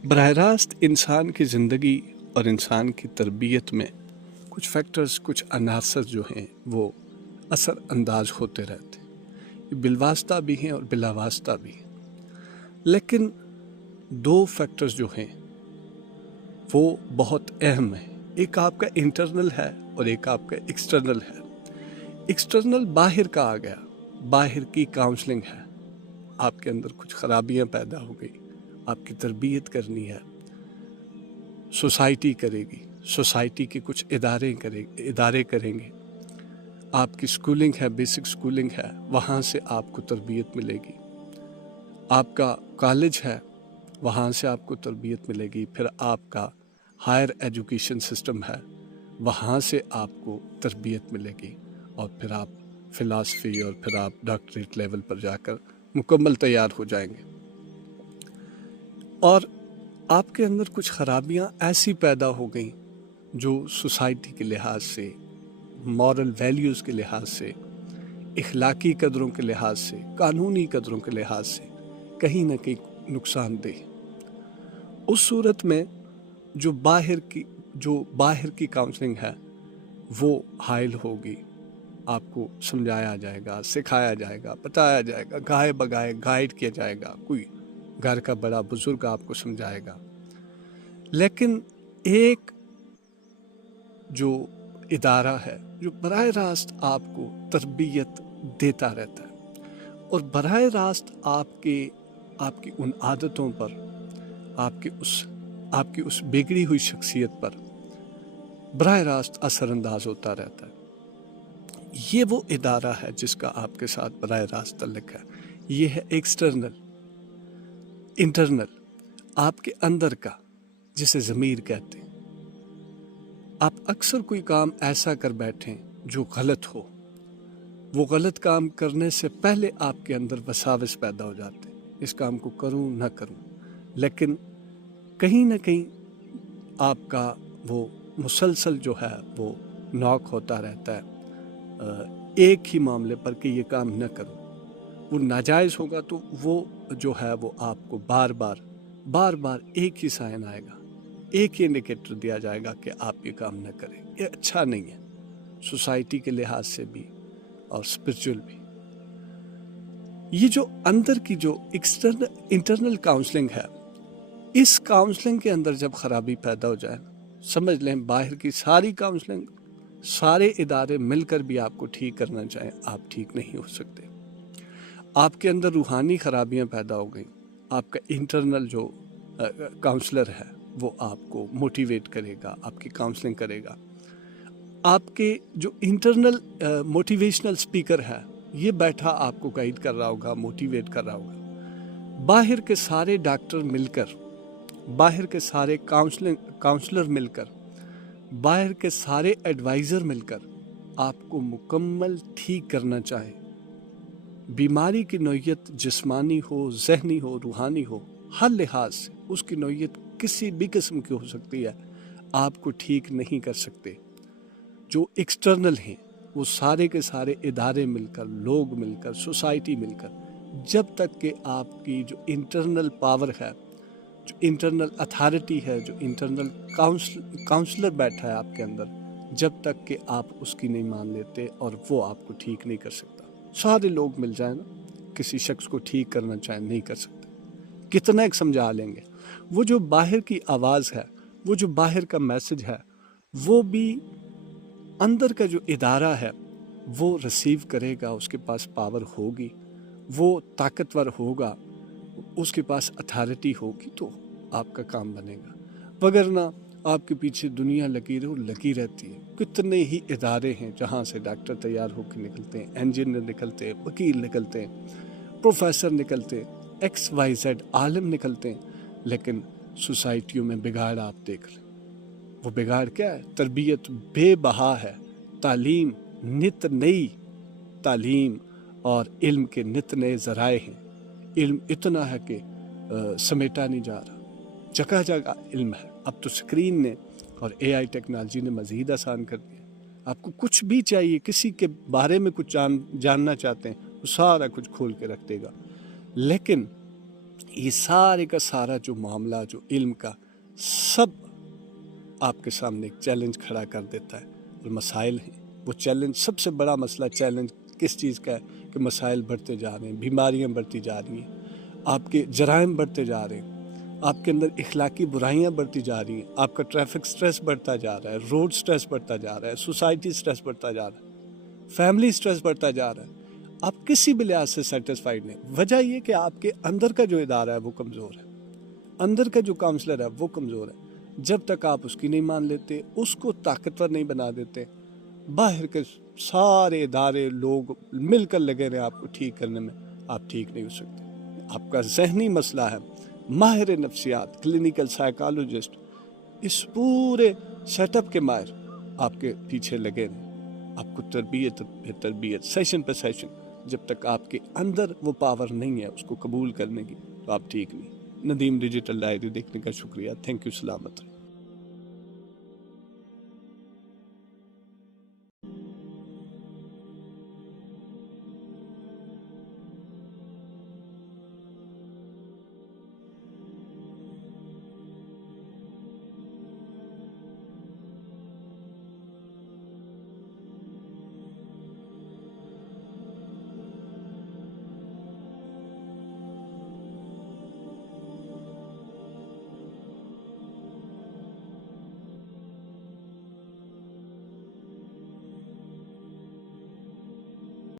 बराह रास्त इंसान की ज़िंदगी और इंसान की तरबियत में कुछ फैक्टर्स, कुछ अनासर जो हैं वो असर अंदाज होते रहते हैं। ये बिलवास्ता भी हैं और बिलावास्ता भी हैं। लेकिन दो फैक्टर्स जो हैं वो बहुत अहम हैं। एक आपका इंटरनल है और एक आपका एक्सटर्नल है। एक्सटर्नल बाहर का आ गया, बाहर की काउंसलिंग है। आपके अंदर कुछ खराबियां पैदा हो गई, आपकी तरबियत करनी है, सोसाइटी करेगी, सोसाइटी के कुछ इदारे करेंगे। आपकी स्कूलिंग है, बेसिक स्कूलिंग है, वहाँ से आपको तरबियत मिलेगी। आपका कॉलेज है, वहाँ से आपको तरबियत मिलेगी। फिर आपका हायर एजुकेशन सिस्टम है, वहाँ से आपको तरबियत मिलेगी। और फिर आप फ़िलासफ़ी और फिर आप डॉक्टरेट लेवल पर जाकर मुकम्मल तैयार हो जाएंगे। और आपके अंदर कुछ खराबियाँ ऐसी पैदा हो गई जो सोसाइटी के लिहाज से, मॉरल वैल्यूज़ के लिहाज से, इखलाकी कदरों के लिहाज से, कानूनी कदरों के लिहाज से कहीं ना कहीं नुकसानदेह। उस सूरत में जो बाहर की काउंसलिंग है वो हायल होगी। आपको समझाया जाएगा, सिखाया जाएगा, बताया जाएगा, गाए बगाए गाइड किया जाएगा, कोई घर का बड़ा बुजुर्ग आपको समझाएगा। लेकिन एक जो इदारा है जो बराह रास्त आपको तरबियत देता रहता है और बराह रास्त आपकी उन आदतों पर, आपकी उस बिगड़ी हुई शख्सियत पर बराह रास्त असरअंदाज होता रहता है। ये वो इदारा है जिसका आपके साथ बराह रास्त तल्लुक है। ये है एक्सटर्नल। इंटरनल आपके अंदर का, जिसे ज़मीर कहते हैं। आप अक्सर कोई काम ऐसा कर बैठें जो गलत हो, वो गलत काम करने से पहले आपके अंदर वसावस पैदा हो जाते हैं, इस काम को करूं ना करूं। लेकिन कहीं ना कहीं आपका वो मुसलसल जो है वो नॉक होता रहता है एक ही मामले पर कि ये काम न करो। वो नाजायज़ होगा तो वो जो है वो आपको बार बार एक ही साइन आएगा, एक ही इंडिकेटर दिया जाएगा कि आप ये काम न करें। ये अच्छा नहीं है, सोसाइटी के लिहाज से भी और स्पिरिचुअल भी। ये जो अंदर की जो इंटरनल काउंसलिंग है, इस काउंसलिंग के अंदर जब खराबी पैदा हो जाए, समझ लें बाहर की सारी काउंसलिंग, सारे इदारे मिलकर भी आपको ठीक करना चाहें, आप ठीक नहीं हो सकते। आपके अंदर रूहानी खराबियां पैदा हो गई। आपका इंटरनल जो काउंसलर है वो आपको मोटिवेट करेगा, आपकी काउंसलिंग करेगा। आपके जो इंटरनल मोटिवेशनल स्पीकर है ये बैठा आपको गाइड कर रहा होगा, मोटिवेट कर रहा होगा। बाहर के सारे डॉक्टर मिलकर, बाहर के सारे काउंसलर मिलकर, बाहर के सारे एडवाइज़र मिलकर आपको मुकम्मल ठीक करना चाहे। बीमारी की नौयत जिस्मानी हो, ज़हनी हो, रूहानी हो, हर लिहाज से उसकी नौयत किसी भी किस्म की हो सकती है, आपको ठीक नहीं कर सकते। जो एक्सटर्नल हैं वो सारे के सारे इदारे मिलकर, लोग मिलकर, सोसाइटी मिलकर, जब तक कि आपकी जो इंटरनल पावर है, जो इंटरनल अथॉरिटी है, जो इंटरनल काउंसलर बैठा है आपके अंदर, जब तक कि आप उसकी नहीं मान लेते और वो आपको ठीक नहीं कर सकता। सारे लोग मिल जाए ना, किसी शख्स को ठीक करना चाहे, नहीं कर सकते। कितना एक समझा लेंगे, वो जो बाहर की आवाज़ है, वो जो बाहर का मैसेज है, वो भी अंदर का जो इदारा है वो रिसीव करेगा। उसके पास पावर होगी, वो ताकतवर होगा, उसके पास अथॉरिटी होगी तो आपका काम बनेगा। वगरना आपके पीछे दुनिया लगी रहती है। कितने ही इदारे हैं जहाँ से डॉक्टर तैयार होकर निकलते हैं, इंजीनियर निकलते हैं, वकील निकलते हैं, प्रोफेसर निकलते हैं, XYZ आलिम निकलते हैं। लेकिन सोसाइटियों में बिगाड़ आप देख लें, वो बिगाड़ क्या है? तरबियत बेबहा है, तालीम नित नई तालीम और इल्म के नित नए ज़राए हैं। इल्म इतना है कि समेटा नहीं जा रहा, जगह जगह इल्म है। अब तो स्क्रीन ने और AI टेक्नोलॉजी ने मज़ीद आसान कर दिया। आपको कुछ भी चाहिए, किसी के बारे में कुछ जानना चाहते हैं, वो सारा कुछ खोल के रख देगा। लेकिन یہ سارے کا سارا جو معاملہ جو علم کا سب آپ کے سامنے ایک چیلنج کھڑا کر دیتا ہے اور مسائل ہیں وہ چیلنج. سب سے بڑا مسئلہ چیلنج کس چیز کا ہے کہ مسائل بڑھتے جا رہے ہیں, بیماریاں بڑھتی جا رہی ہیں, آپ کے جرائم بڑھتے جا رہے ہیں, آپ کے اندر اخلاقی برائیاں بڑھتی جا رہی ہیں, آپ کا ٹریفک سٹریس بڑھتا جا رہا ہے, روڈ سٹریس بڑھتا جا رہا ہے, سوسائٹی سٹریس بڑھتا جا رہا ہے, فیملی سٹریس بڑھتا جا رہا ہے. آپ کسی بھی لحاظ سے سیٹسفائیڈ نہیں. وجہ یہ کہ آپ کے اندر کا جو ادارہ ہے وہ کمزور ہے, اندر کا جو کاؤنسلر ہے وہ کمزور ہے. جب تک آپ اس کی نہیں مان لیتے, اس کو طاقتور نہیں بنا دیتے, باہر کے سارے ادارے لوگ مل کر لگے رہے آپ کو ٹھیک کرنے میں, آپ ٹھیک نہیں ہو سکتے. آپ کا ذہنی مسئلہ ہے, ماہر نفسیات, کلینیکل سائیکالوجسٹ, اس پورے سیٹ اپ کے ماہر آپ کے پیچھے لگے رہے, آپ کو تربیت سیشن پہ سیشن. جب تک آپ کے اندر وہ پاور نہیں ہے اس کو قبول کرنے کی تو آپ ٹھیک نہیں. ندیم ڈیجیٹل ڈائری دیکھنے کا شکریہ. Thank you. سلامت.